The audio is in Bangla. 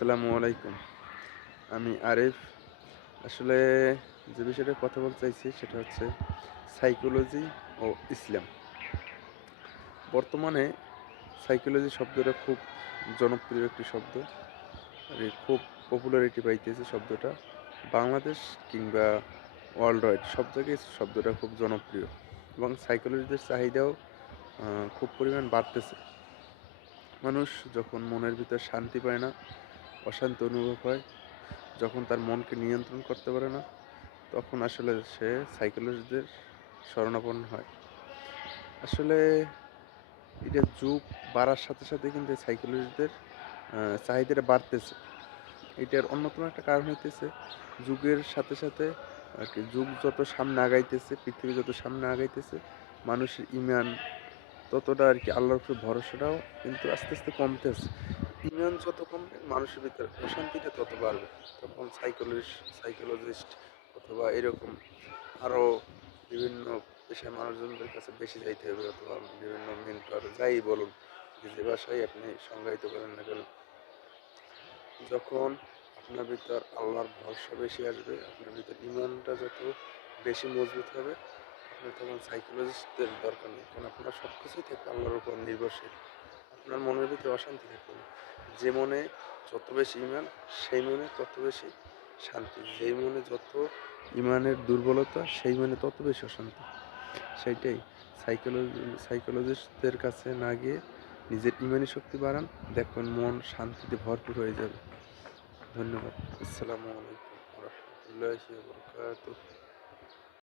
আসসালামু আলাইকুম। আমি আরিফ। আসলে যে বিষয়টা কথা বলতে চাইছি সেটা হচ্ছে সাইকোলজি ও ইসলাম। বর্তমানে সাইকোলজি শব্দটা খুব জনপ্রিয় একটি শব্দ। খুব পপুলারিটি পাইতেছে শব্দটা। বাংলাদেশ কিংবা ওয়ার্ল্ড ওয়াইড সব জায়গায় শব্দটা খুব জনপ্রিয় এবং সাইকোলজিদের চাহিদাও খুব পরিমাণ বাড়তেছে। মানুষ যখন মনের ভিতর শান্তি পায় না, অশান্তি অনুভব হয়, যখন তার মনকে নিয়ন্ত্রণ করতে পারে না, তখন আসলে সে সাইকোলজিদের শরণাপন্ন হয়। আসলে এটা যুগ বাড়ার সাথে সাথে কিন্তু এই সাইকোলজিদের চাহিদাটা বাড়তেছে। এটার অন্যতম একটা কারণ হইতেছে যুগের সাথে সাথে আর কি, যুগ যত সামনে আগাইতেছে, পৃথিবী যত সামনে আগাইতেছে, মানুষের ইমান ততটা আর কি, আল্লাহর উপর ভরসাটাও কিন্তু আস্তে আস্তে কমতেছে। ইমান যত কমবে মানুষের ভিতরে অশান্তিটা তত বাড়বে। তখন সাইকোলজিস্ট অথবা এরকম আরও বিভিন্ন পেশার মানুষজনদের কাছে বেশি যাইতে হবে, অথবা বিভিন্ন মেন্টর যাই বলুন, যে ভাষায় আপনি সংজ্ঞায়িত করেন না কেন, যখন আপনার ভিতর আল্লাহর ভরসা বেশি আসবে, আপনার ভিতর ইমানটা যত বেশি মজবুত হবে, আপনার তখন সাইকোলজিস্টদের দরকার নেই, কারণ আপনার সব কিছুই থাকবে আল্লাহর উপর নির্ভরশীল। আপনার মনের ভিতরে অশান্তি থাকবে না। যে মনে যত বেশি ইমান, সেই মনে তত বেশি শান্তি। যেই মনে যত ইমানের দুর্বলতা, সেই মনে তত বেশি অশান্তি। সেইটাই সাইকোলজিস্টদের কাছে না গিয়ে নিজের ইমানি শক্তি বাড়ান, দেখবেন মন শান্তিতে ভরপুর হয়ে যাবে। ধন্যবাদ। আসসালামু আলাইকুম ওয়া রাহমাতুল্লাহি ওয়া বারাকাতুহু।